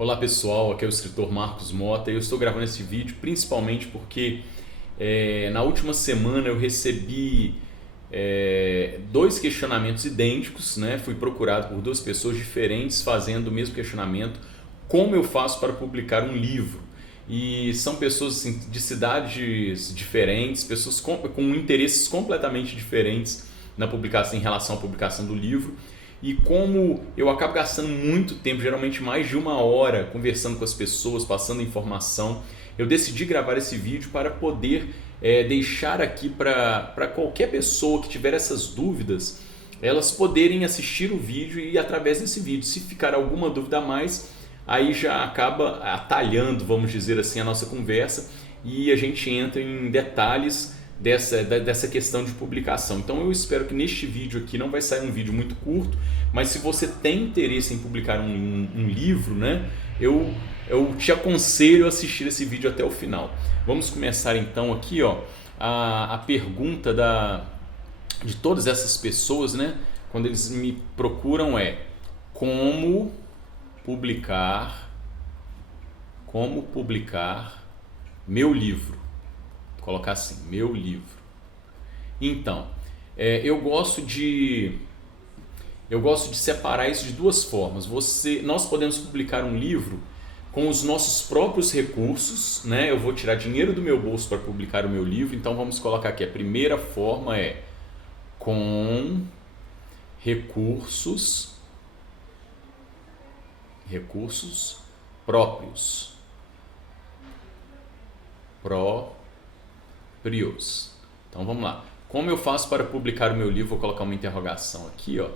Olá pessoal, aqui é o escritor Marcos Mota e eu estou gravando esse vídeo principalmente porque na última semana eu recebi dois questionamentos idênticos, né? Fui procurado por duas pessoas diferentes fazendo o mesmo questionamento: como eu faço para publicar um livro? E são pessoas assim, de cidades diferentes, pessoas com interesses completamente diferentes na publicação, em relação à publicação do livro. E como eu acabo gastando muito tempo, geralmente mais de uma hora, conversando com as pessoas, passando informação, eu decidi gravar esse vídeo para poder deixar aqui para qualquer pessoa que tiver essas dúvidas, elas poderem assistir o vídeo e através desse vídeo, se ficar alguma dúvida a mais, aí já acaba atalhando, vamos dizer assim, a nossa conversa e a gente entra em detalhes dessa questão de publicação. Então eu espero que neste vídeo aqui não vai sair um vídeo muito curto, mas se você tem interesse em publicar um livro, né, eu te aconselho a assistir esse vídeo até o final. Vamos começar então aqui, ó, a pergunta de todas essas pessoas, né, quando eles me procuram como publicar meu livro. Vou colocar assim, meu livro. Então, eu gosto de separar isso de duas formas. Nós podemos publicar um livro com os nossos próprios recursos, né? Eu vou tirar dinheiro do meu bolso para publicar o meu livro. Então vamos colocar aqui, a primeira forma é com recursos próprios. Então vamos lá. Como eu faço para publicar o meu livro? Vou colocar uma interrogação aqui, ó.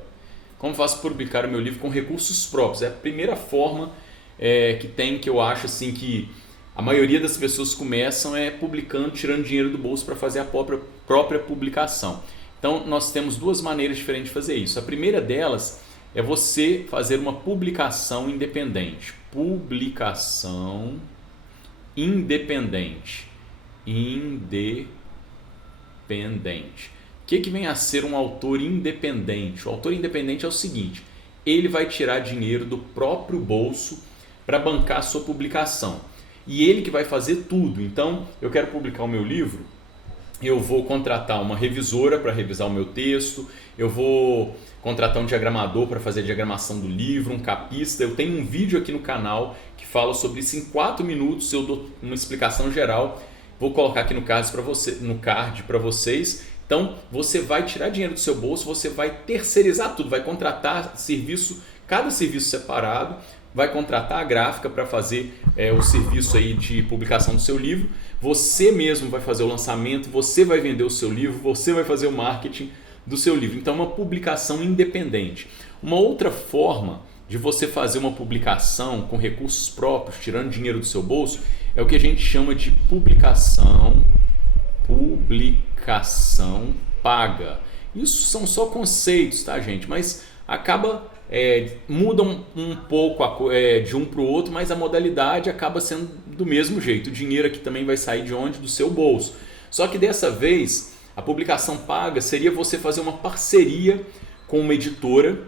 Como faço para publicar o meu livro com recursos próprios? É a primeira forma que eu acho assim que a maioria das pessoas começam publicando, tirando dinheiro do bolso para fazer a própria publicação. Então nós temos duas maneiras diferentes de fazer isso. A primeira delas é você fazer uma publicação independente. Publicação independente. O que vem a ser um autor independente? O autor independente é o seguinte: ele vai tirar dinheiro do próprio bolso para bancar a sua publicação. E ele que vai fazer tudo. Então, eu quero publicar o meu livro, eu vou contratar uma revisora para revisar o meu texto, eu vou contratar um diagramador para fazer a diagramação do livro, um capista. Eu tenho um vídeo aqui no canal que fala sobre isso em 4 minutos, eu dou uma explicação geral. Vou colocar aqui no card para vocês. Então, você vai tirar dinheiro do seu bolso, você vai terceirizar tudo, vai contratar cada serviço separado, vai contratar a gráfica para fazer o serviço aí de publicação do seu livro. Você mesmo vai fazer o lançamento, você vai vender o seu livro, você vai fazer o marketing do seu livro. Então, é uma publicação independente. Uma outra forma de você fazer uma publicação com recursos próprios, tirando dinheiro do seu bolso, é o que a gente chama de publicação paga. Isso são só conceitos, tá, gente? Mas muda um pouco de um para o outro, mas a modalidade acaba sendo do mesmo jeito. O dinheiro aqui também vai sair de onde? Do seu bolso. Só que dessa vez, a publicação paga seria você fazer uma parceria com uma editora,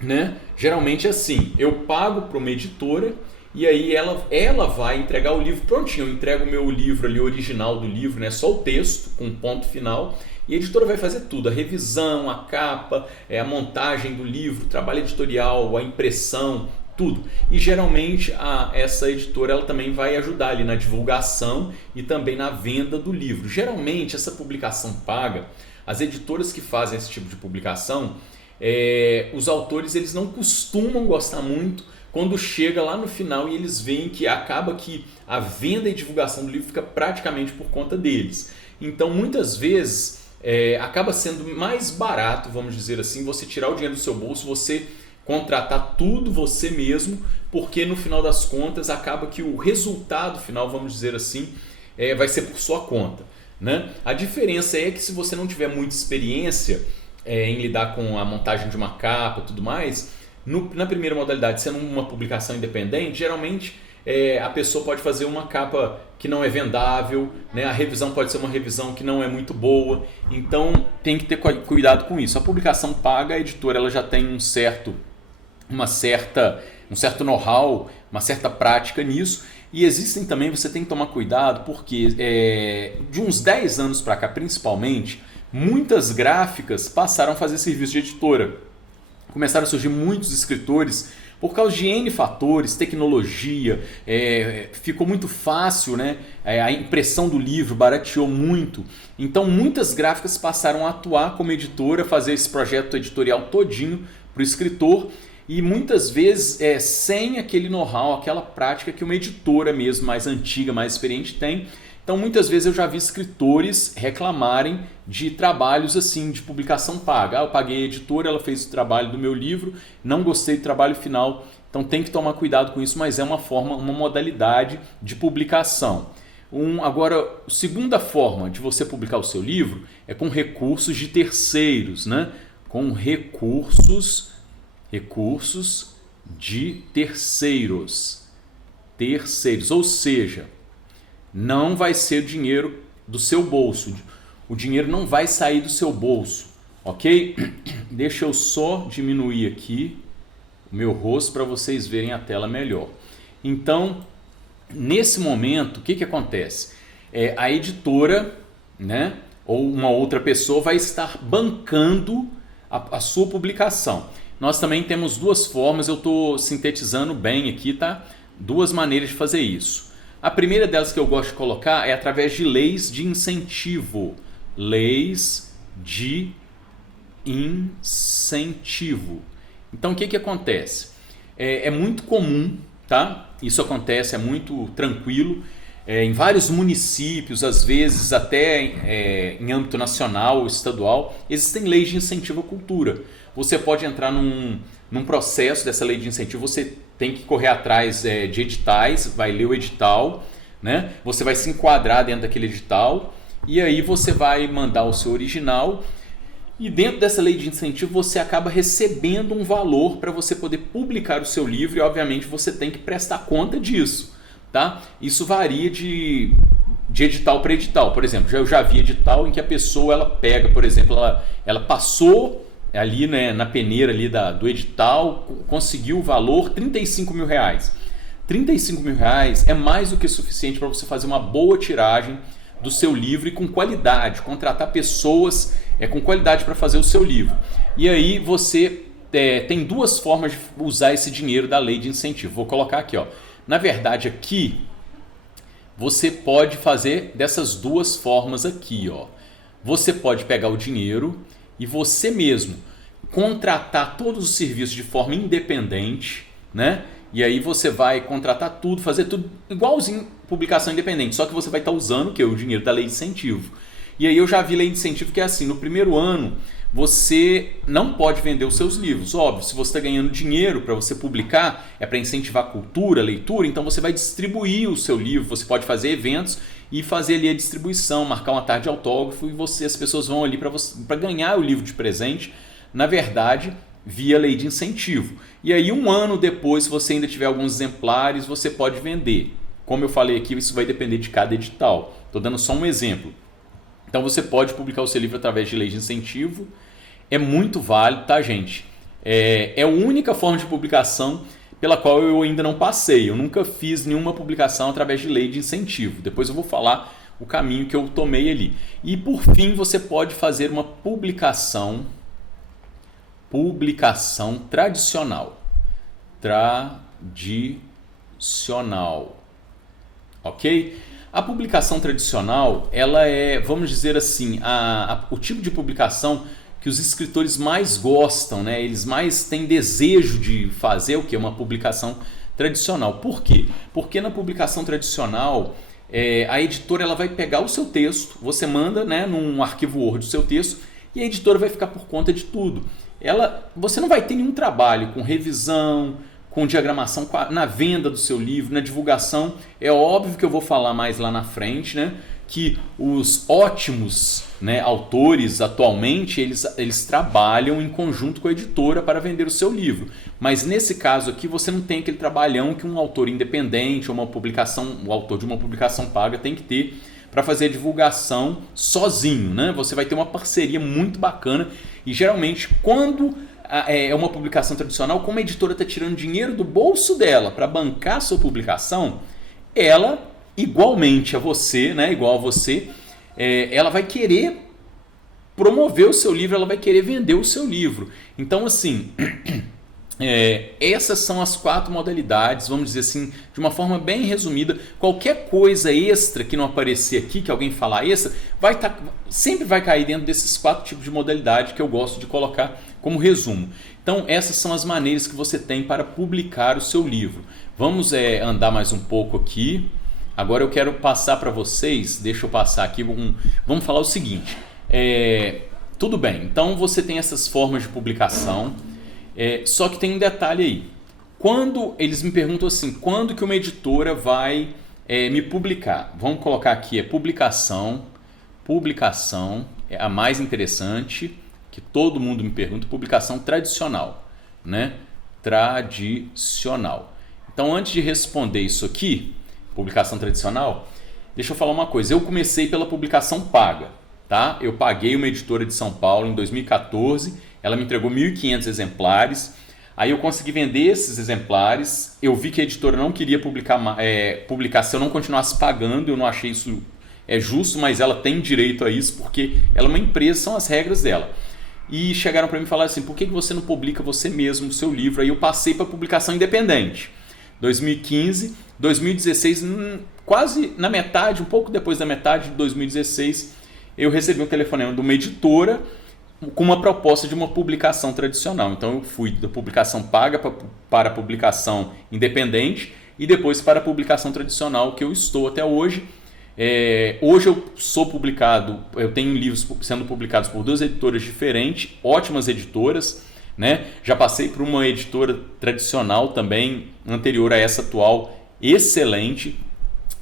né? Geralmente é assim, eu pago para uma editora e aí ela vai entregar o livro prontinho. Eu entrego o meu livro ali, original do livro, né? Só o texto com ponto final, e a editora vai fazer tudo: a revisão, a capa, a montagem do livro, o trabalho editorial, a impressão, tudo. E geralmente essa editora ela também vai ajudar ali na divulgação e também na venda do livro. Geralmente essa publicação paga, as editoras que fazem esse tipo de publicação, os autores eles não costumam gostar muito quando chega lá no final e eles veem que acaba que a venda e divulgação do livro fica praticamente por conta deles. Então muitas vezes acaba sendo mais barato, vamos dizer assim, você tirar o dinheiro do seu bolso, você contratar tudo você mesmo, porque no final das contas acaba que o resultado final, vamos dizer assim, vai ser por sua conta, né? A diferença é que se você não tiver muita experiência em lidar com a montagem de uma capa e tudo mais, na primeira modalidade, sendo uma publicação independente, geralmente a pessoa pode fazer uma capa que não é vendável, né? A revisão pode ser uma revisão que não é muito boa, então tem que ter cuidado com isso. A publicação paga, a editora ela já tem um certo know-how uma certa prática nisso. E existem também, você tem que tomar cuidado, porque de uns 10 anos para cá, principalmente, muitas gráficas passaram a fazer serviço de editora. Começaram a surgir muitos escritores por causa de N fatores, tecnologia, ficou muito fácil, né? A impressão do livro barateou muito. Então muitas gráficas passaram a atuar como editora, fazer esse projeto editorial todinho para o escritor e muitas vezes sem aquele know-how, aquela prática que uma editora mesmo mais antiga, mais experiente tem. Então muitas vezes eu já vi escritores reclamarem de trabalhos assim, de publicação paga. Eu paguei a editora, ela fez o trabalho do meu livro, não gostei do trabalho final. Então tem que tomar cuidado com isso, mas é uma forma, uma modalidade de publicação. Agora, a segunda forma de você publicar o seu livro é com recursos de terceiros, né? Com recursos de terceiros. Ou seja, não vai ser dinheiro do seu bolso. O dinheiro não vai sair do seu bolso, ok? Deixa eu só diminuir aqui o meu rosto para vocês verem a tela melhor. Então, nesse momento, o que acontece? A editora, né, ou uma outra pessoa vai estar bancando a sua publicação. Nós também temos duas formas, eu estou sintetizando bem aqui, tá? Duas maneiras de fazer isso. A primeira delas que eu gosto de colocar é através de leis de incentivo. Leis de incentivo. Então o que acontece? É muito comum, tá? Isso acontece, é muito tranquilo. Em vários municípios, às vezes até em âmbito nacional ou estadual, existem leis de incentivo à cultura. Você pode entrar num processo dessa lei de incentivo, você tem que correr atrás de editais, vai ler o edital, né? Você vai se enquadrar dentro daquele edital e aí você vai mandar o seu original e dentro dessa lei de incentivo você acaba recebendo um valor para você poder publicar o seu livro e obviamente você tem que prestar conta disso, tá? Isso varia de edital para edital. Por exemplo, eu já vi edital em que a pessoa ela pega, por exemplo, ela passou ali, né, na peneira ali do edital, conseguiu o valor R$35 mil. R$35 mil é mais do que suficiente para você fazer uma boa tiragem do seu livro e com qualidade, contratar pessoas com qualidade para fazer o seu livro. E aí você tem duas formas de usar esse dinheiro da lei de incentivo. Vou colocar aqui, ó. Na verdade, aqui você pode fazer dessas duas formas aqui, ó. Você pode pegar o dinheiro e você mesmo contratar todos os serviços de forma independente, né? E aí você vai contratar tudo, fazer tudo igualzinho publicação independente, só que você vai estar usando o dinheiro da lei de incentivo. E aí eu já vi lei de incentivo que é assim, no primeiro ano você não pode vender os seus livros. Óbvio, se você está ganhando dinheiro para você publicar, é para incentivar a cultura, a leitura, então você vai distribuir o seu livro, você pode fazer eventos e fazer ali a distribuição, marcar uma tarde de autógrafo e as pessoas vão ali para ganhar o livro de presente, na verdade, via lei de incentivo. E aí um ano depois, se você ainda tiver alguns exemplares, você pode vender. Como eu falei aqui, isso vai depender de cada edital. Estou dando só um exemplo. Então você pode publicar o seu livro através de lei de incentivo. É muito válido, tá, gente? É a única forma de publicação pela qual eu ainda não passei. Eu nunca fiz nenhuma publicação através de lei de incentivo. Depois eu vou falar o caminho que eu tomei ali. E por fim, você pode fazer uma publicação tradicional. Ok? A publicação tradicional, ela é, vamos dizer assim, o tipo de publicação que os escritores mais gostam, né? Eles mais têm desejo de fazer o quê? Uma publicação tradicional. Por quê? Porque na publicação tradicional, a editora ela vai pegar o seu texto, você manda, né, num arquivo Word o seu texto e a editora vai ficar por conta de tudo. Você não vai ter nenhum trabalho com revisão, com diagramação, na venda do seu livro, na divulgação. É óbvio que eu vou falar mais lá na frente, né, que os ótimos, né, autores atualmente, eles trabalham em conjunto com a editora para vender o seu livro. Mas nesse caso aqui você não tem aquele trabalhão que um autor independente ou o autor de uma publicação paga tem que ter para fazer a divulgação sozinho, né? Você vai ter uma parceria muito bacana e geralmente quando é uma publicação tradicional, como a editora está tirando dinheiro do bolso dela para bancar a sua publicação, ela, igualmente a você, né, igual a você, ela vai querer promover o seu livro, ela vai querer vender o seu livro. Então, assim, essas são as 4 modalidades, vamos dizer assim, de uma forma bem resumida. Qualquer coisa extra que não aparecer aqui, que alguém falar extra, sempre vai cair dentro desses 4 tipos de modalidade que eu gosto de colocar como resumo. Então, essas são as maneiras que você tem para publicar o seu livro. Vamos andar mais um pouco aqui. Agora eu quero passar para vocês, deixa eu passar aqui, vamos falar o seguinte. Tudo bem, então você tem essas formas de publicação, só que tem um detalhe aí. Quando eles me perguntam assim, quando que uma editora vai me publicar? Vamos colocar aqui, publicação é a mais interessante, que todo mundo me pergunta, publicação tradicional, né? Tradicional. Então, antes de responder isso aqui, publicação tradicional, deixa eu falar uma coisa. Eu comecei pela publicação paga, tá? Eu paguei uma editora de São Paulo em 2014, ela me entregou 1.500 exemplares, aí eu consegui vender esses exemplares, eu vi que a editora não queria publicar se eu não continuasse pagando, eu não achei isso justo, mas ela tem direito a isso, porque ela é uma empresa, são as regras dela. E chegaram para mim e falaram assim, por que você não publica você mesmo o seu livro? Aí eu passei para publicação independente. 2015, 2016, quase na metade, um pouco depois da metade de 2016, eu recebi um telefonema de uma editora com uma proposta de uma publicação tradicional. Então eu fui da publicação paga para a publicação independente e depois para a publicação tradicional, que eu estou até hoje. Hoje eu sou publicado, eu tenho livros sendo publicados por 2 editoras diferentes, ótimas editoras, né? Já passei por uma editora tradicional também, anterior a essa atual, excelente.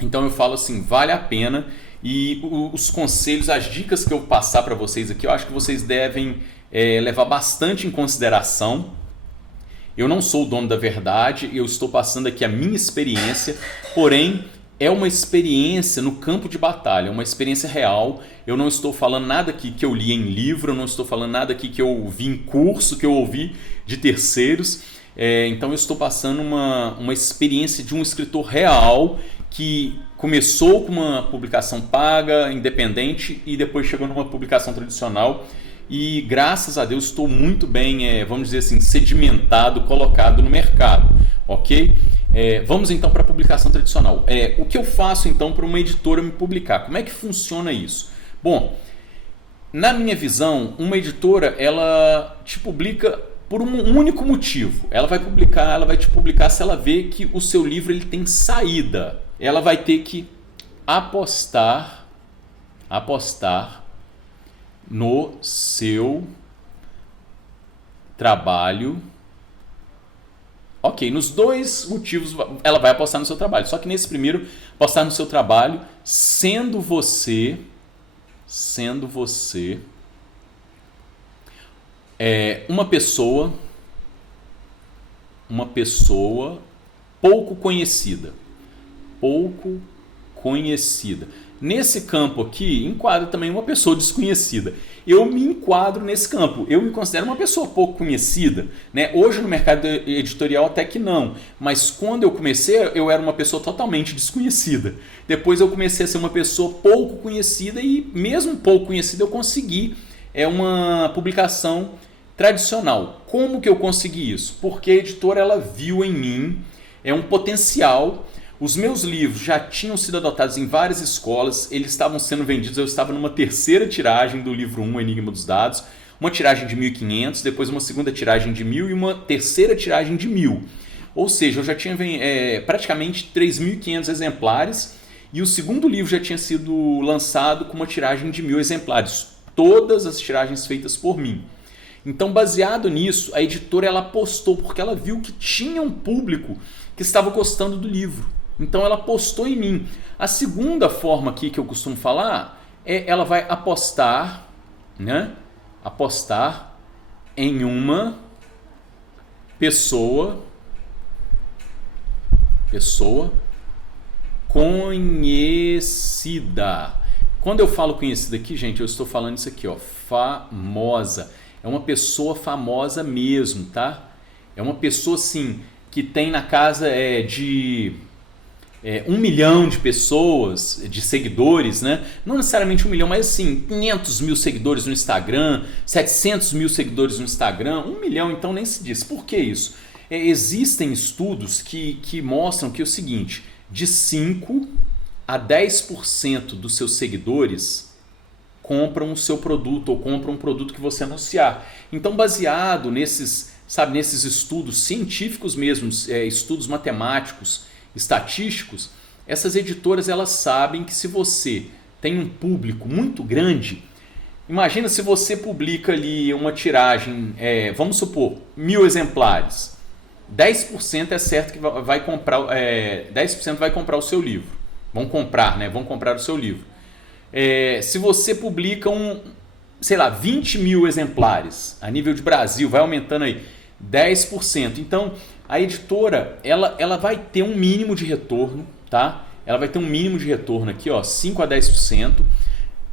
Então eu falo assim, vale a pena. E os conselhos, as dicas que eu passar para vocês aqui, eu acho que vocês devem levar bastante em consideração. Eu não sou o dono da verdade, eu estou passando aqui a minha experiência, porém é uma experiência no campo de batalha, uma experiência real. Eu não estou falando nada aqui que eu li em livro, eu não estou falando nada aqui que eu vi em curso, que eu ouvi de terceiros. Então eu estou passando uma experiência de um escritor real que começou com uma publicação paga, independente, e depois chegou numa publicação tradicional. E graças a Deus estou muito bem, vamos dizer assim, sedimentado, colocado no mercado, ok? Vamos então para a publicação tradicional. O que eu faço então para uma editora me publicar? Como é que funciona isso? Bom, na minha visão, uma editora ela te publica por um único motivo. Ela vai te publicar se ela vê que o seu livro ele tem saída. Ela vai ter que apostar no seu trabalho. Ok, nos 2 motivos ela vai apostar no seu trabalho. Só que nesse primeiro, apostar no seu trabalho, sendo você uma pessoa pouco conhecida. Nesse campo aqui, enquadra também uma pessoa desconhecida. Eu me enquadro nesse campo. Eu me considero uma pessoa pouco conhecida, né? Hoje no mercado editorial até que não. Mas quando eu comecei, eu era uma pessoa totalmente desconhecida. Depois eu comecei a ser uma pessoa pouco conhecida e mesmo pouco conhecida eu consegui uma publicação tradicional. Como que eu consegui isso? Porque a editora ela viu em mim um potencial. Os meus livros já tinham sido adotados em várias escolas, eles estavam sendo vendidos, eu estava numa 3ª tiragem do livro 1, Enigma dos Dados, uma tiragem de 1.500, depois uma segunda tiragem de 1.000 e uma 3ª tiragem de 1.000. Ou seja, eu já tinha praticamente 3.500 exemplares e o segundo livro já tinha sido lançado com uma tiragem de 1.000 exemplares, todas as tiragens feitas por mim. Então, baseado nisso, a editora ela apostou porque ela viu que tinha um público que estava gostando do livro. Então ela apostou em mim. A segunda forma aqui que eu costumo falar ela vai apostar, né? Apostar em uma pessoa conhecida. Quando eu falo conhecida aqui, gente, eu estou falando isso aqui, famosa. é uma pessoa famosa mesmo, tá? É uma pessoa assim que tem na casa de 1 milhão de pessoas, de seguidores, né? Não necessariamente 1 milhão, mas assim, 500 mil seguidores no Instagram, 700 mil seguidores no Instagram, 1 milhão então nem se diz. Por que isso? Existem estudos que mostram que é o seguinte, de 5 a 10% dos seus seguidores compram o seu produto ou compram um produto que você anunciar. Então, baseado nesses estudos científicos mesmo, estudos matemáticos, estatísticos, essas editoras elas sabem que se você tem um público muito grande, imagina se você publica ali uma tiragem, vamos supor, 1.000 exemplares, 10% é certo que vai comprar, 10% vai comprar o seu livro, vão comprar o seu livro. Se você publica 20 mil exemplares a nível de Brasil, vai aumentando aí 10%. Então, a editora ela vai ter um mínimo de retorno, tá? Ela vai ter um mínimo de retorno aqui, 5 a 10%.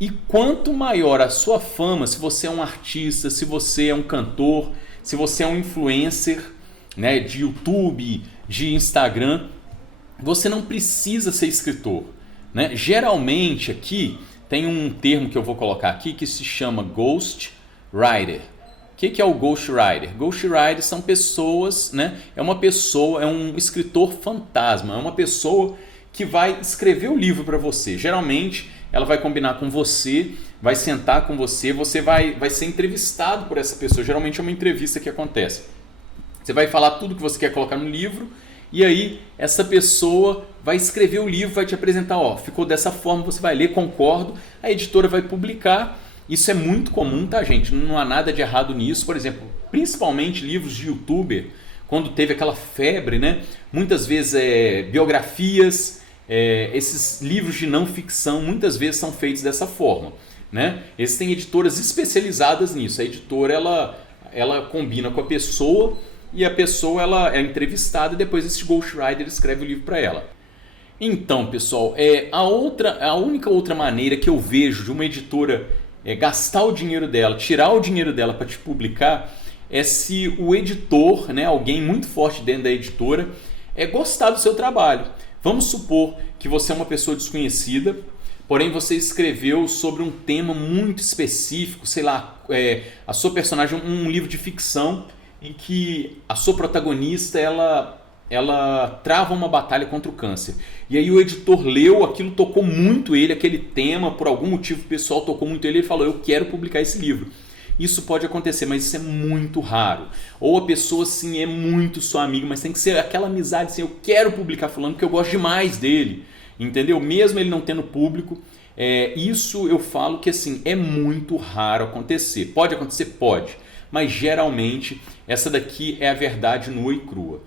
E quanto maior a sua fama, se você é um artista, se você é um cantor, se você é um influencer, né, de YouTube, de Instagram, você não precisa ser escritor, né? Geralmente aqui tem um termo que eu vou colocar aqui que se chama Ghost Writer. O que é o Ghost Writer? Ghost Writer são pessoas, né? É um escritor fantasma, é uma pessoa que vai escrever o livro para você. Geralmente ela vai combinar com você, vai sentar com você, você vai ser entrevistado por essa pessoa. Geralmente é uma entrevista que acontece. Você vai falar tudo que você quer colocar no livro e aí essa pessoa vai escrever o livro, vai te apresentar, ficou dessa forma, você vai ler, concordo, a editora vai publicar. Isso é muito comum, tá, gente? Não há nada de errado nisso. Por exemplo, principalmente livros de youtuber, quando teve aquela febre, né? Muitas vezes biografias, esses livros de não ficção, muitas vezes são feitos dessa forma, né? Existem editoras especializadas nisso. A editora, ela combina com a pessoa e a pessoa ela é entrevistada e depois esse ghostwriter escreve o livro para ela. Então, pessoal, a única outra maneira que eu vejo de uma editora gastar o dinheiro dela, tirar o dinheiro dela para te publicar, é se o editor, né, alguém muito forte dentro da editora, gostar do seu trabalho. Vamos supor que você é uma pessoa desconhecida, porém você escreveu sobre um tema muito específico, sei lá, a sua personagem, um livro de ficção em que a sua protagonista ela trava uma batalha contra o câncer. E aí o editor leu, aquilo tocou muito ele, aquele tema, por algum motivo pessoal tocou muito ele falou, eu quero publicar esse livro. Isso pode acontecer, mas isso é muito raro. Ou a pessoa sim é muito sua amiga, mas tem que ser aquela amizade assim, eu quero publicar fulano porque eu gosto demais dele. Entendeu? Mesmo ele não tendo público, isso eu falo que assim, é muito raro acontecer. Pode acontecer? Pode. Mas geralmente essa daqui é a verdade nua e crua.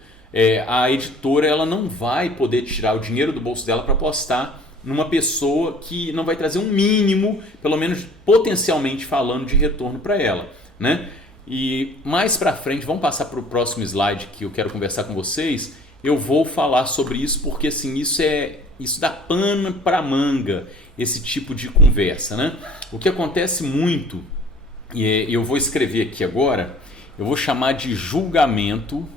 A editora ela não vai poder tirar o dinheiro do bolso dela para apostar numa pessoa que não vai trazer um mínimo, pelo menos potencialmente falando, de retorno para ela, né? E mais para frente, vamos passar para o próximo slide que eu quero conversar com vocês, eu vou falar sobre isso porque assim, isso dá pano para manga, esse tipo de conversa, né? O que acontece muito, e eu vou escrever aqui agora, eu vou chamar de julgamento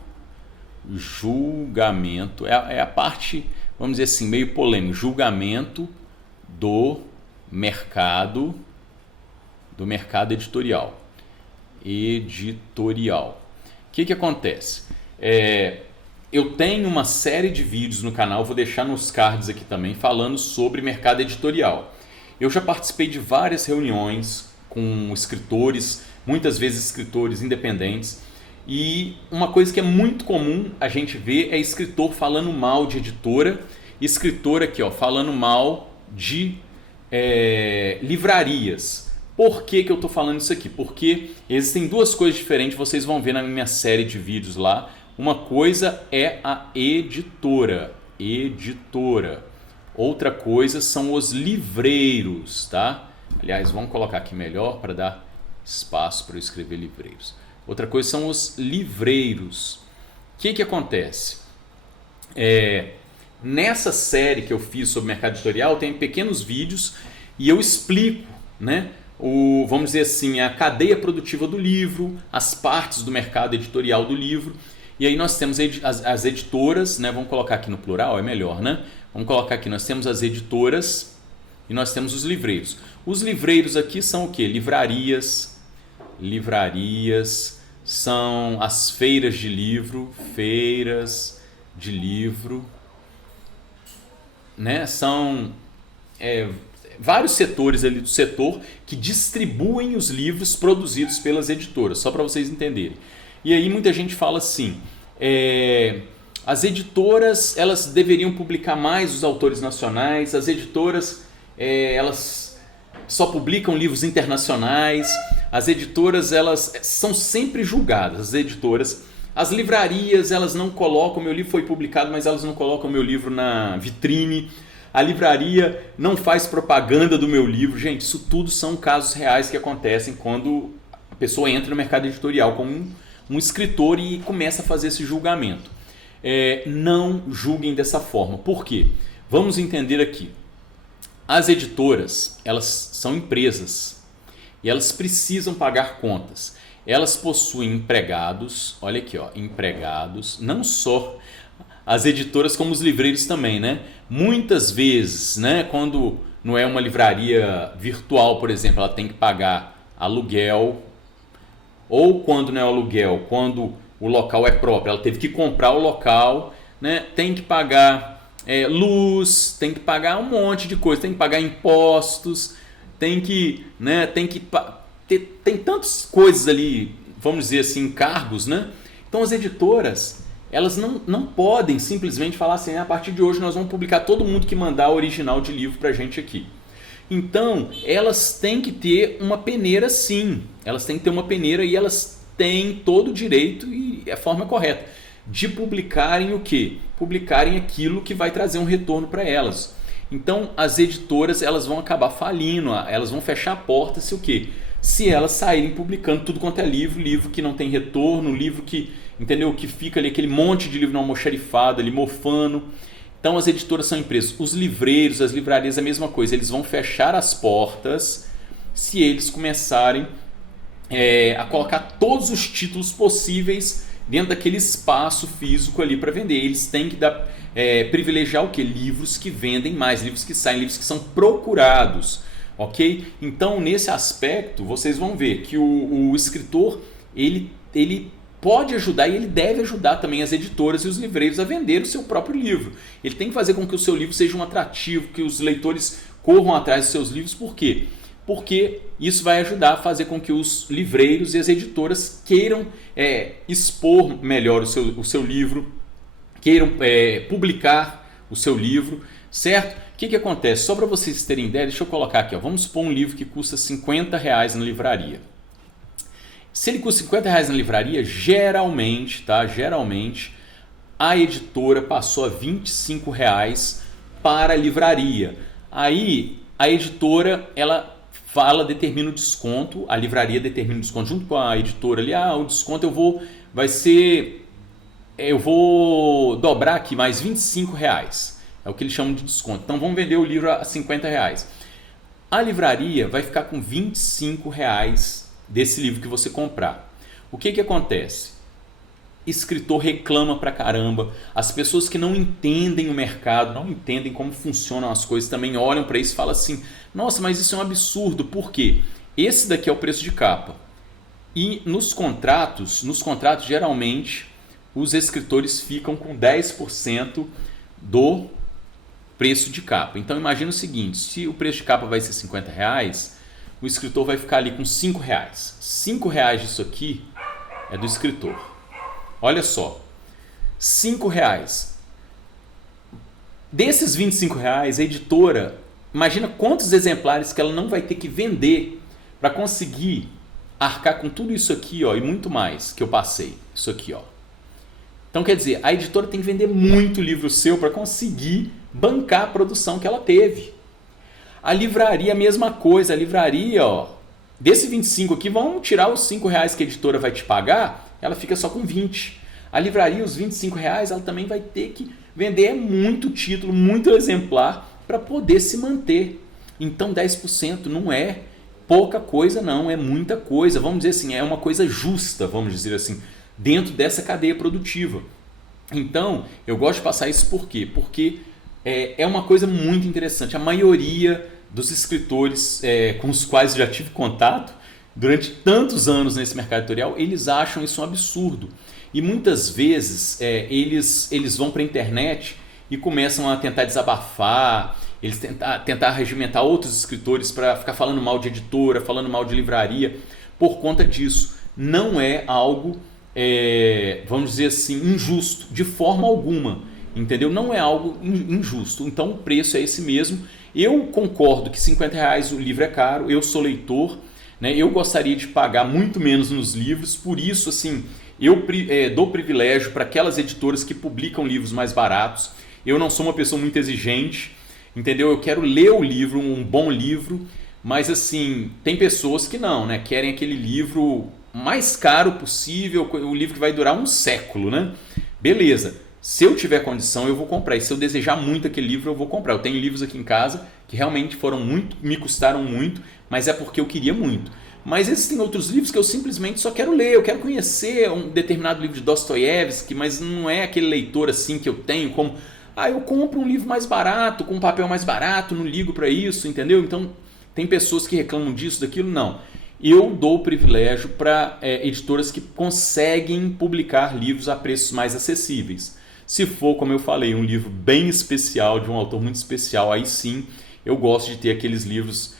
é a parte, vamos dizer assim, meio polêmico, julgamento do mercado editorial. O que acontece? Eu tenho uma série de vídeos no canal, vou deixar nos cards aqui também, falando sobre mercado editorial. Eu já participei de várias reuniões com escritores, muitas vezes escritores independentes, e uma coisa que é muito comum a gente ver é escritor falando mal de editora, escritor aqui falando mal de livrarias. Por que eu estou falando isso aqui? Porque existem duas coisas diferentes, vocês vão ver na minha série de vídeos lá. Uma coisa é a editora. Outra coisa são os livreiros, tá? Aliás, vamos colocar aqui melhor para dar espaço para eu escrever livreiros. Outra coisa são os livreiros. O que acontece? Nessa série que eu fiz sobre mercado editorial, tem pequenos vídeos e eu explico, né, vamos dizer assim, a cadeia produtiva do livro, as partes do mercado editorial do livro. E aí nós temos as editoras, né? Vamos colocar aqui no plural, é melhor, né? Vamos colocar aqui, nós temos as editoras e nós temos os livreiros. Os livreiros aqui são o quê? Livrarias são as feiras de livro, né? São vários setores ali do setor que distribuem os livros produzidos pelas editoras, só para vocês entenderem. E aí muita gente fala assim, as editoras elas deveriam publicar mais os autores nacionais, as editoras elas só publicam livros internacionais, as editoras elas são sempre julgadas, as editoras. As livrarias elas não colocam, meu livro foi publicado, mas elas não colocam meu livro na vitrine. A livraria não faz propaganda do meu livro. Gente, isso tudo são casos reais que acontecem quando a pessoa entra no mercado editorial como um escritor e começa a fazer esse julgamento. Não julguem dessa forma. Por quê? Vamos entender aqui. As editoras, elas são empresas e elas precisam pagar contas. Elas possuem empregados, olha aqui, ó, empregados, não só as editoras como os livreiros também, né? Muitas vezes, né, quando não é uma livraria virtual, por exemplo, ela tem que pagar aluguel, ou quando não é aluguel, quando o local é próprio, ela teve que comprar o local, né? Tem que pagar luz, tem que pagar um monte de coisa, tem que pagar impostos, tem tantas coisas ali, vamos dizer assim, encargos, né? Então as editoras, elas não podem simplesmente falar assim, a partir de hoje nós vamos publicar todo mundo que mandar original de livro pra gente aqui. Então, elas têm que ter uma peneira sim, elas têm que ter uma peneira e elas têm todo o direito e a forma correta de publicarem o quê? Publicarem aquilo que vai trazer um retorno para elas. Então, as editoras, elas vão acabar falindo, elas vão fechar a porta se o quê? Se elas saírem publicando tudo quanto é livro que não tem retorno, livro que, entendeu? Que fica ali aquele monte de livro no almoxarifado ali mofando. Então as editoras são empresas. Os livreiros, as livrarias, a mesma coisa. Eles vão fechar as portas se eles começarem a colocar todos os títulos possíveis dentro daquele espaço físico ali para vender. Eles têm que privilegiar o quê? Livros que vendem mais, livros que saem, livros que são procurados. Ok? Então, nesse aspecto, vocês vão ver que o escritor ele pode ajudar e ele deve ajudar também as editoras e os livreiros a vender o seu próprio livro. Ele tem que fazer com que o seu livro seja um atrativo, que os leitores corram atrás dos seus livros. Por quê? Porque isso vai ajudar a fazer com que os livreiros e as editoras queiram expor melhor o seu livro, queiram publicar o seu livro, certo? O que acontece? Só para vocês terem ideia, deixa eu colocar aqui. Vamos supor um livro que custa R$50 na livraria. Se ele custa R$50 na livraria, geralmente a editora passou a R$25 para a livraria. Aí a editora ela determina o desconto, a livraria determina o desconto junto com a editora ali. O desconto eu vou dobrar aqui mais R$25. É o que eles chamam de desconto. Então vamos vender o livro a R$50. A livraria vai ficar com R$25 desse livro que você comprar. O que acontece? Escritor reclama pra caramba. As pessoas que não entendem o mercado, não entendem como funcionam as coisas, também olham para isso e falam assim, nossa, mas isso é um absurdo. Por quê? Esse daqui é o preço de capa. E nos contratos geralmente, os escritores ficam com 10% do preço de capa. Então imagina o seguinte, se o preço de capa vai ser R$50, o escritor vai ficar ali com R$5. R$5 disso aqui é do escritor. Olha só, R$5. Desses R$25, a editora, imagina quantos exemplares que ela não vai ter que vender para conseguir arcar com tudo isso aqui, ó, e muito mais que eu passei. Isso aqui, ó. Então quer dizer, a editora tem que vender muito livro seu para conseguir bancar a produção que ela teve. A livraria, a mesma coisa. A livraria, ó, desse 25 aqui, vamos tirar os R$5 que a editora vai te pagar, ela fica só com 20. A livraria, os R$25, ela também vai ter que vender muito título, muito exemplar para poder se manter. Então 10% não é pouca coisa não, é muita coisa. Vamos dizer assim, é uma coisa justa, vamos dizer assim, dentro dessa cadeia produtiva. Então, eu gosto de passar isso por quê? Porque é uma coisa muito interessante. A maioria dos escritores com os quais eu já tive contato durante tantos anos nesse mercado editorial, eles acham isso um absurdo. E muitas vezes eles vão para a internet e começam a tentar desabafar, eles tentar regimentar outros escritores para ficar falando mal de editora, falando mal de livraria, por conta disso. Não é algo, vamos dizer assim, injusto, de forma alguma, entendeu? Não é algo injusto, então o preço é esse mesmo. Eu concordo que R$50 o livro é caro, eu sou leitor, né? Eu gostaria de pagar muito menos nos livros, por isso assim, eu dou privilégio para aquelas editoras que publicam livros mais baratos. Eu não sou uma pessoa muito exigente, entendeu? Eu quero ler o livro, um bom livro, mas assim, tem pessoas que não, né? Querem aquele livro mais caro possível, o livro que vai durar um século, né? Beleza, se eu tiver condição eu vou comprar, e se eu desejar muito aquele livro eu vou comprar. Eu tenho livros aqui em casa que realmente me custaram muito, mas é porque eu queria muito. Mas existem outros livros que eu simplesmente só quero ler, eu quero conhecer um determinado livro de Dostoiévski, mas não é aquele leitor assim que eu tenho como... eu compro um livro mais barato, com um papel mais barato, não ligo para isso, entendeu? Então, tem pessoas que reclamam disso, daquilo, não. Eu dou privilégio para editoras que conseguem publicar livros a preços mais acessíveis. Se for, como eu falei, um livro bem especial, de um autor muito especial, aí sim eu gosto de ter aqueles livros,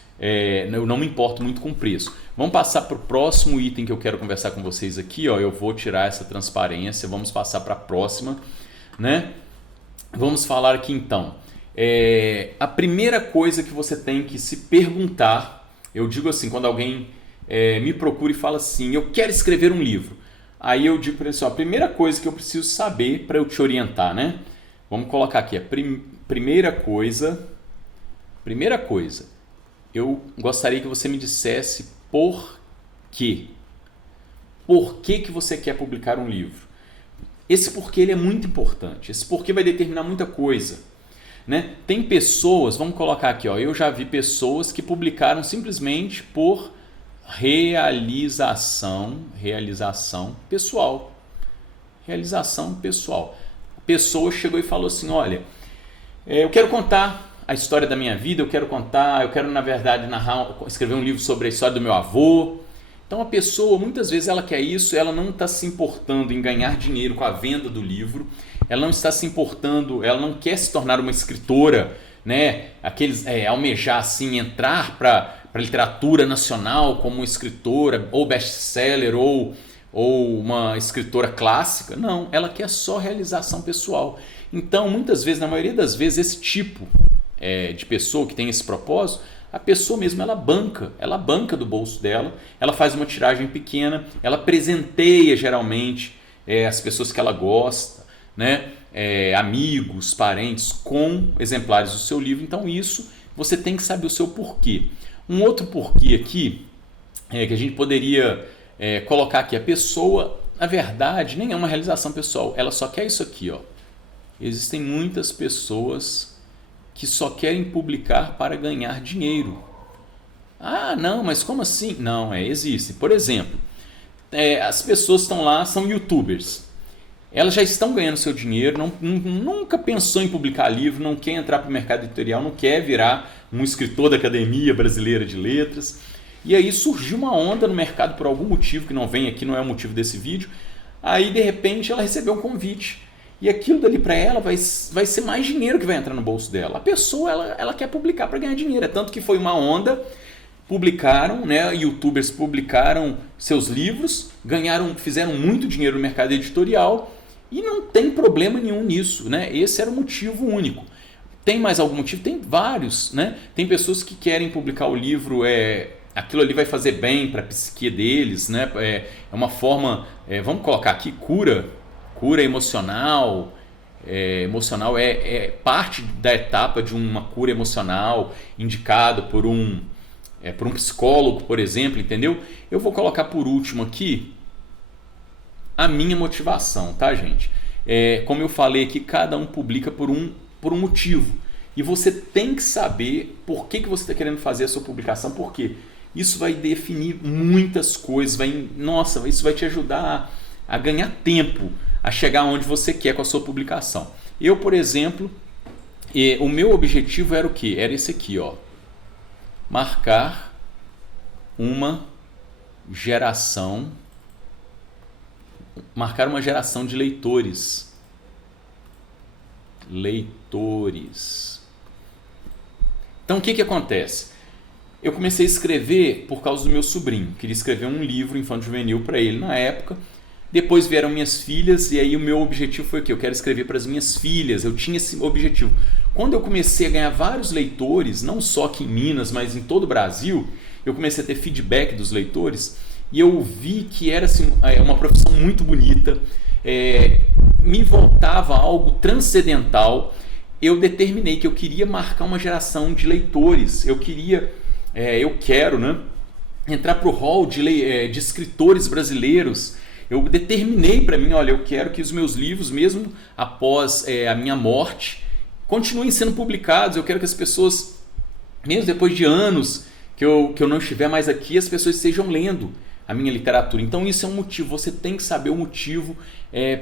eu não me importo muito com o preço. Vamos passar para o próximo item que eu quero conversar com vocês aqui. Ó, eu vou tirar essa transparência, vamos passar para a próxima, né? Vamos falar aqui então. A primeira coisa que você tem que se perguntar, eu digo assim, quando alguém me procura e fala assim, eu quero escrever um livro. Aí eu digo para ele assim, a primeira coisa que eu preciso saber para eu te orientar, né? Vamos colocar aqui, primeira coisa, eu gostaria que você me dissesse por quê. Por que você quer publicar um livro? Esse porquê ele é muito importante. Esse porquê vai determinar muita coisa, né? Tem pessoas, vamos colocar aqui, ó, eu já vi pessoas que publicaram simplesmente por realização pessoal. Realização pessoal. A pessoa chegou e falou assim, olha, eu quero contar a história da minha vida, eu quero na verdade escrever um livro sobre a história do meu avô. Então a pessoa, muitas vezes ela quer isso, ela não está se importando em ganhar dinheiro com a venda do livro, ela não está se importando, ela não quer se tornar uma escritora, né? Almejar assim, entrar para a literatura nacional como escritora, ou best-seller, ou uma escritora clássica. Não, ela quer só realização pessoal. Então, muitas vezes, na maioria das vezes, esse tipo de pessoa que tem esse propósito, a pessoa mesmo ela banca do bolso dela, ela faz uma tiragem pequena, ela presenteia geralmente as pessoas que ela gosta, né? Amigos, parentes, com exemplares do seu livro. Então isso, você tem que saber o seu porquê. Um outro porquê aqui, que a gente poderia colocar aqui, a pessoa, na verdade, nem é uma realização pessoal, ela só quer isso aqui, ó. Existem muitas pessoas que só querem publicar para ganhar dinheiro. Ah, não, mas como assim? Não, existe. Por exemplo, as pessoas estão lá, são youtubers. Elas já estão ganhando seu dinheiro, nunca pensou em publicar livro, não quer entrar para o mercado editorial, não quer virar um escritor da Academia Brasileira de Letras. E aí surgiu uma onda no mercado por algum motivo, que não vem aqui, não é o motivo desse vídeo. Aí, de repente, ela recebeu um convite. E aquilo dali para ela vai ser mais dinheiro que vai entrar no bolso dela. A pessoa ela quer publicar para ganhar dinheiro. É tanto que foi uma onda, publicaram, né, youtubers publicaram seus livros, fizeram muito dinheiro no mercado editorial e não tem problema nenhum nisso, né? Esse era o motivo único. Tem mais algum motivo? Tem vários, né? Tem pessoas que querem publicar o livro, aquilo ali vai fazer bem para a psique deles, né? É uma forma, vamos colocar aqui, cura emocional. Emocional é parte da etapa de uma cura emocional indicado por um psicólogo, por exemplo, entendeu? Eu vou colocar por último aqui a minha motivação, tá, gente? Como eu falei aqui, cada um publica por um motivo. E você tem que saber por que você está querendo fazer a sua publicação, por quê? isso vai definir muitas coisas, nossa, isso vai te ajudar a ganhar tempo, a chegar onde você quer com a sua publicação. Eu, por exemplo, o meu objetivo era o quê? Era esse aqui, ó. Marcar uma geração de leitores. Então o que acontece? Eu comecei a escrever por causa do meu sobrinho. Queria escrever um livro infanto-juvenil para ele na época. Depois vieram minhas filhas e aí o meu objetivo foi o quê? Eu quero escrever para as minhas filhas. Eu tinha esse objetivo. Quando eu comecei a ganhar vários leitores, não só aqui em Minas, mas em todo o Brasil, eu comecei a ter feedback dos leitores e eu vi que era assim, uma profissão muito bonita, me voltava a algo transcendental. Eu determinei que eu queria marcar uma geração de leitores. Eu quero, né, entrar para o hall de escritores brasileiros. Eu determinei para mim, olha, eu quero que os meus livros, mesmo após a minha morte, continuem sendo publicados. Eu quero que as pessoas, mesmo depois de anos que eu não estiver mais aqui, as pessoas estejam lendo a minha literatura. Então isso é um motivo, você tem que saber o motivo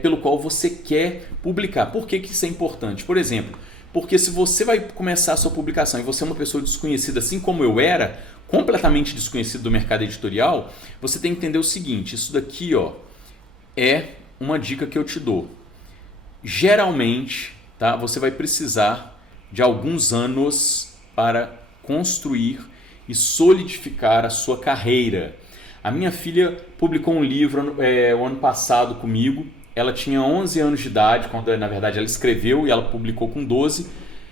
pelo qual você quer publicar. Por que isso é importante? Por exemplo, porque se você vai começar a sua publicação e você é uma pessoa desconhecida, assim como eu era, completamente desconhecido do mercado editorial, você tem que entender o seguinte, isso daqui, ó, é uma dica que eu te dou. Geralmente, tá, você vai precisar de alguns anos para construir e solidificar a sua carreira. A minha filha publicou um livro o ano passado comigo. Ela tinha 11 anos de idade, quando na verdade ela escreveu, e ela publicou com 12.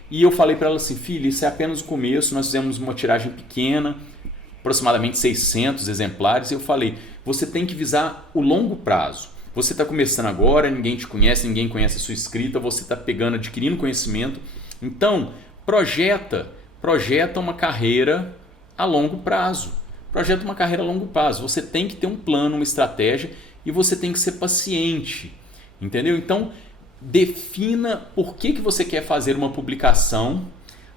E eu falei para ela assim, filha, isso é apenas o começo, nós fizemos uma tiragem pequena, aproximadamente 600 exemplares, e eu falei, você tem que visar o longo prazo. Você está começando agora, ninguém te conhece, ninguém conhece a sua escrita, você está adquirindo conhecimento. Então, projeta uma carreira a longo prazo. Projeta uma carreira a longo prazo. Você tem que ter um plano, uma estratégia e você tem que ser paciente. Entendeu? Então, defina por que você quer fazer uma publicação.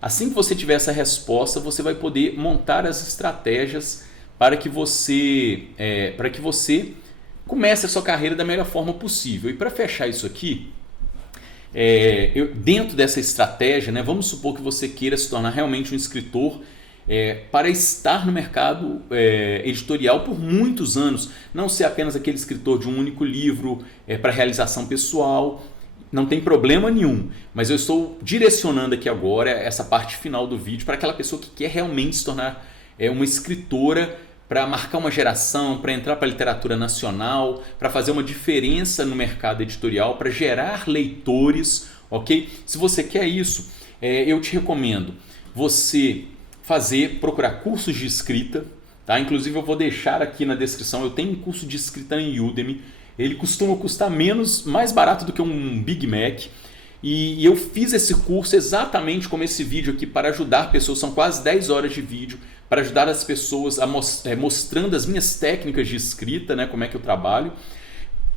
Assim que você tiver essa resposta, você vai poder montar as estratégias para que você comece a sua carreira da melhor forma possível. E para fechar isso aqui, dentro dessa estratégia, né, vamos supor que você queira se tornar realmente um escritor para estar no mercado editorial por muitos anos, não ser apenas aquele escritor de um único livro para realização pessoal, não tem problema nenhum, mas eu estou direcionando aqui agora essa parte final do vídeo para aquela pessoa que quer realmente se tornar uma escritora, para marcar uma geração, para entrar para a literatura nacional, para fazer uma diferença no mercado editorial, para gerar leitores, ok? Se você quer isso, eu te recomendo você procurar cursos de escrita, tá? Inclusive eu vou deixar aqui na descrição, eu tenho um curso de escrita em Udemy, ele costuma custar mais barato do que um Big Mac, e eu fiz esse curso exatamente como esse vídeo aqui para ajudar pessoas, são quase 10 horas de vídeo, para ajudar as pessoas mostrando as minhas técnicas de escrita, né, como é que eu trabalho.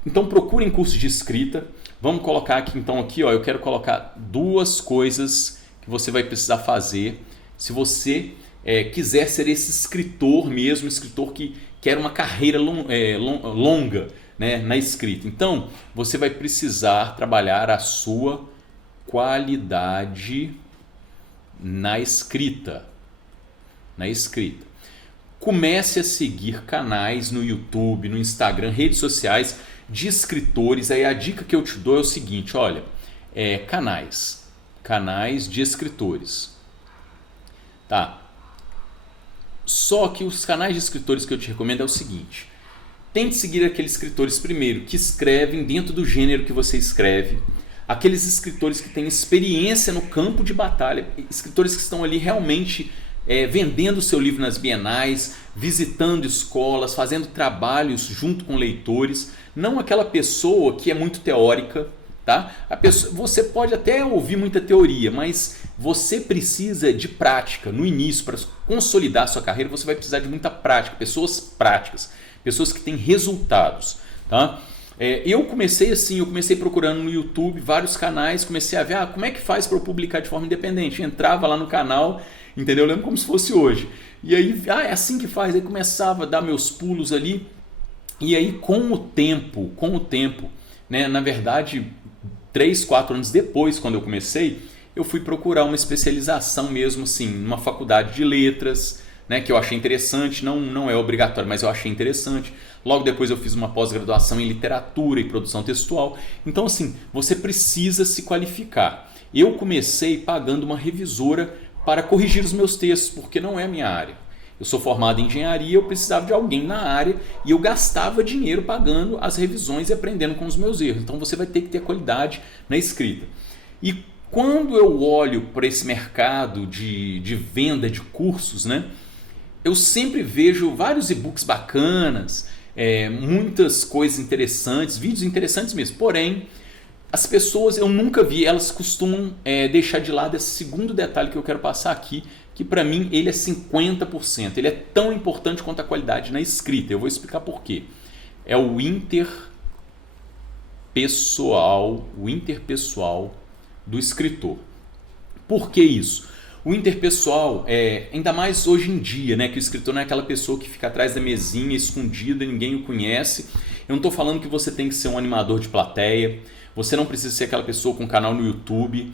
Então procurem curso de escrita, vamos colocar aqui então, ó, eu quero colocar 2 coisas que você vai precisar fazer se você quiser ser esse escritor mesmo, escritor que quer uma carreira longa, né, na escrita. Então, você vai precisar trabalhar a sua qualidade na escrita. Comece a seguir canais no YouTube, no Instagram, redes sociais de escritores. Aí a dica que eu te dou é o seguinte, olha, canais de escritores. Tá. Só que os canais de escritores que eu te recomendo é o seguinte, tente seguir aqueles escritores primeiro que escrevem dentro do gênero que você escreve, aqueles escritores que têm experiência no campo de batalha, escritores que estão ali realmente vendendo o seu livro nas bienais, visitando escolas, fazendo trabalhos junto com leitores, não aquela pessoa que é muito teórica, tá? Você pode até ouvir muita teoria, mas você precisa de prática no início. Para consolidar a sua carreira, você vai precisar de muita prática, pessoas práticas, pessoas que têm resultados, tá? Eu comecei assim, eu comecei procurando no YouTube vários canais, comecei a ver como é que faz para eu publicar de forma independente. Entrava lá no canal, entendeu? Eu lembro como se fosse hoje. E aí, é assim que faz. Aí começava a dar meus pulos ali. E aí com o tempo, né, na verdade, 3, 4 anos depois, quando eu comecei, eu fui procurar uma especialização mesmo assim, numa faculdade de letras, né, que eu achei interessante, não é obrigatório, mas eu achei interessante. Logo depois eu fiz uma pós-graduação em literatura e produção textual. Então assim, você precisa se qualificar. Eu comecei pagando uma revisora para corrigir os meus textos, porque não é a minha área. Eu sou formado em engenharia, eu precisava de alguém na área e eu gastava dinheiro pagando as revisões e aprendendo com os meus erros. Então você vai ter que ter qualidade na escrita. E quando eu olho para esse mercado de venda de cursos, né, eu sempre vejo vários e-books bacanas, muitas coisas interessantes, vídeos interessantes mesmo. Porém, as pessoas eu nunca vi, elas costumam deixar de lado esse segundo detalhe que eu quero passar aqui, que para mim ele é 50%. Ele é tão importante quanto a qualidade na escrita. Eu vou explicar por quê. É o interpessoal do escritor. Por que isso? O interpessoal, ainda mais hoje em dia, né, que o escritor não é aquela pessoa que fica atrás da mesinha, escondida, ninguém o conhece. Eu não estou falando que você tem que ser um animador de plateia, você não precisa ser aquela pessoa com canal no YouTube,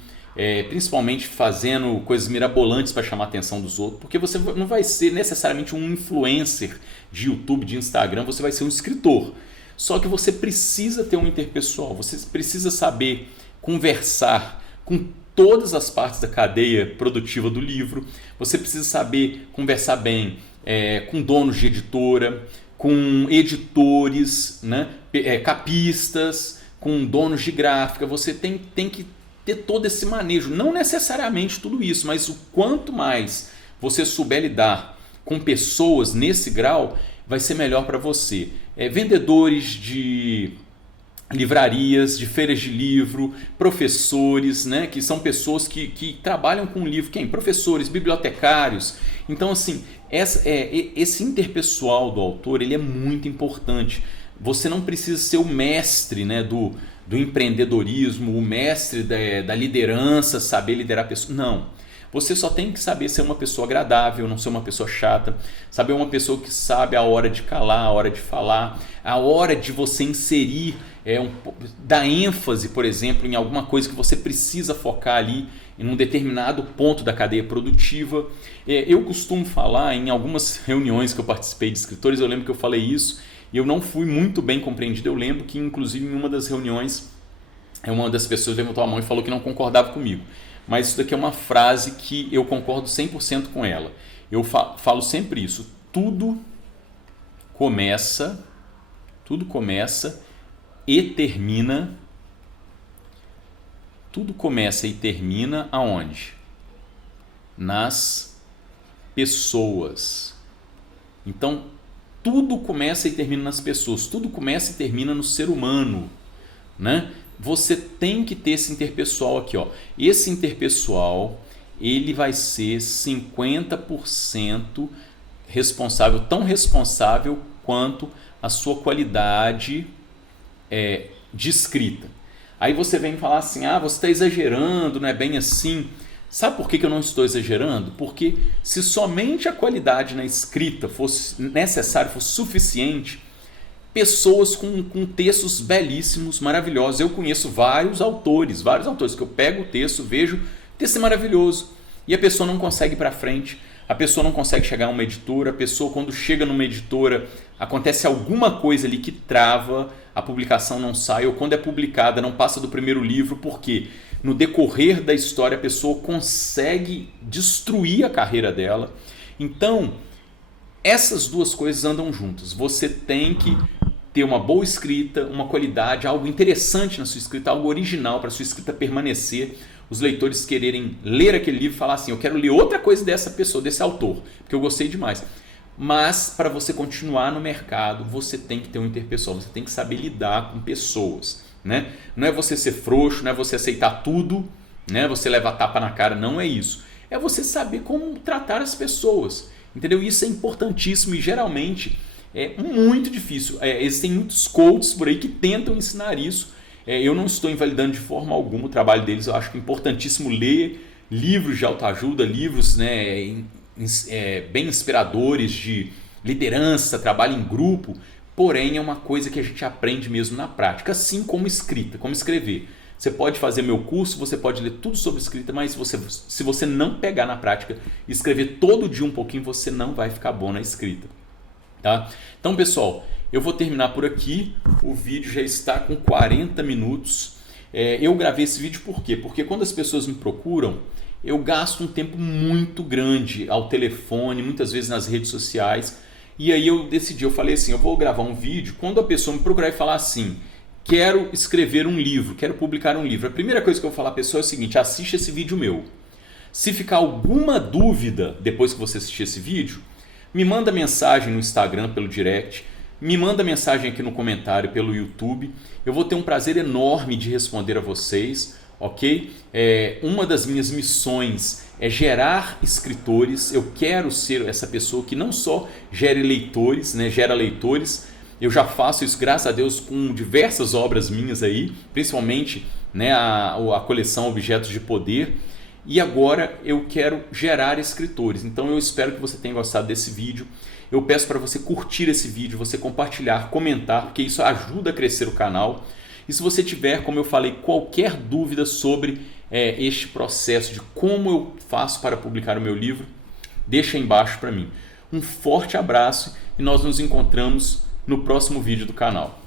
principalmente fazendo coisas mirabolantes para chamar a atenção dos outros, porque você não vai ser necessariamente um influencer de YouTube, de Instagram, você vai ser um escritor. Só que você precisa ter um interpessoal, você precisa saber conversar com todas as partes da cadeia produtiva do livro, você precisa saber conversar bem com donos de editora, com editores, né, capistas, com donos de gráfica. Você tem que ter todo esse manejo, não necessariamente tudo isso, mas o quanto mais você souber lidar com pessoas nesse grau, vai ser melhor para você. Vendedores de livrarias, de feiras de livro, professores, né, que são pessoas que trabalham com livro, professores, bibliotecários. Então assim, esse interpessoal do autor, ele é muito importante. Você não precisa ser o mestre, né, do empreendedorismo, o mestre da liderança, saber liderar pessoas. Não. Você só tem que saber ser uma pessoa agradável, não ser uma pessoa chata, saber uma pessoa que sabe a hora de calar, a hora de falar, a hora de você inserir, dar ênfase, por exemplo, em alguma coisa que você precisa focar ali em um determinado ponto da cadeia produtiva. Eu costumo falar em algumas reuniões que eu participei de escritores, eu lembro que eu falei isso, e eu não fui muito bem compreendido. Eu lembro que, inclusive, em uma das reuniões, uma das pessoas levantou a mão e falou que não concordava comigo. Mas isso daqui é uma frase que eu concordo 100% com ela. Eu falo sempre isso. Tudo começa e termina. Tudo começa e termina aonde? Nas pessoas. Então, tudo começa e termina nas pessoas, tudo começa e termina no ser humano, né? Você tem que ter esse interpessoal aqui, ó. Esse interpessoal, ele vai ser 50% responsável, tão responsável quanto a sua qualidade de escrita. Aí você vem falar assim, você está exagerando, não é bem assim. Sabe por que eu não estou exagerando? Porque se somente a qualidade na escrita fosse necessária, fosse suficiente, pessoas com textos belíssimos, maravilhosos. Eu conheço vários autores que eu pego o texto, vejo, o texto é maravilhoso, e a pessoa não consegue ir para frente, a pessoa não consegue chegar a uma editora, a pessoa quando chega numa editora, acontece alguma coisa ali que trava, a publicação não sai, ou quando é publicada não passa do primeiro livro, porque no decorrer da história a pessoa consegue destruir a carreira dela. Então, essas duas coisas andam juntas. Você tem que ter uma boa escrita, uma qualidade, algo interessante na sua escrita, algo original para a sua escrita permanecer, os leitores quererem ler aquele livro e falar assim, eu quero ler outra coisa dessa pessoa, desse autor, porque eu gostei demais. Mas para você continuar no mercado, você tem que ter um interpessoal, você tem que saber lidar com pessoas, né? Não é você ser frouxo, não é você aceitar tudo, né? Você levar tapa na cara, não é isso. É você saber como tratar as pessoas, entendeu? Isso é importantíssimo e geralmente É muito difícil. Existem muitos coaches por aí que tentam ensinar isso. Eu não estou invalidando de forma alguma o trabalho deles. Eu acho que é importantíssimo ler livros de autoajuda, livros, né, bem inspiradores de liderança, trabalho em grupo. Porém, é uma coisa que a gente aprende mesmo na prática, assim como escrita, como escrever. Você pode fazer meu curso, você pode ler tudo sobre escrita, mas se você não pegar na prática e escrever todo dia um pouquinho, você não vai ficar bom na escrita. Tá? Então, pessoal, eu vou terminar por aqui. O vídeo já está com 40 minutos. Eu gravei esse vídeo por quê? Porque quando as pessoas me procuram, eu gasto um tempo muito grande ao telefone, muitas vezes nas redes sociais. E aí eu falei assim, eu vou gravar um vídeo. Quando a pessoa me procurar e falar assim, quero escrever um livro, quero publicar um livro, a primeira coisa que eu vou falar à pessoa é o seguinte, assiste esse vídeo meu. Se ficar alguma dúvida depois que você assistir esse vídeo, me manda mensagem no Instagram pelo direct, me manda mensagem aqui no comentário pelo YouTube. Eu vou ter um prazer enorme de responder a vocês, ok? Uma das minhas missões é gerar escritores. Eu quero ser essa pessoa que não só gere leitores, né, gera leitores. Eu já faço isso, graças a Deus, com diversas obras minhas aí, principalmente, né, a coleção Objetos de Poder. E agora eu quero gerar escritores. Então eu espero que você tenha gostado desse vídeo. Eu peço para você curtir esse vídeo, você compartilhar, comentar, porque isso ajuda a crescer o canal. E se você tiver, como eu falei, qualquer dúvida sobre este processo de como eu faço para publicar o meu livro, deixa aí embaixo para mim. Um forte abraço e nós nos encontramos no próximo vídeo do canal.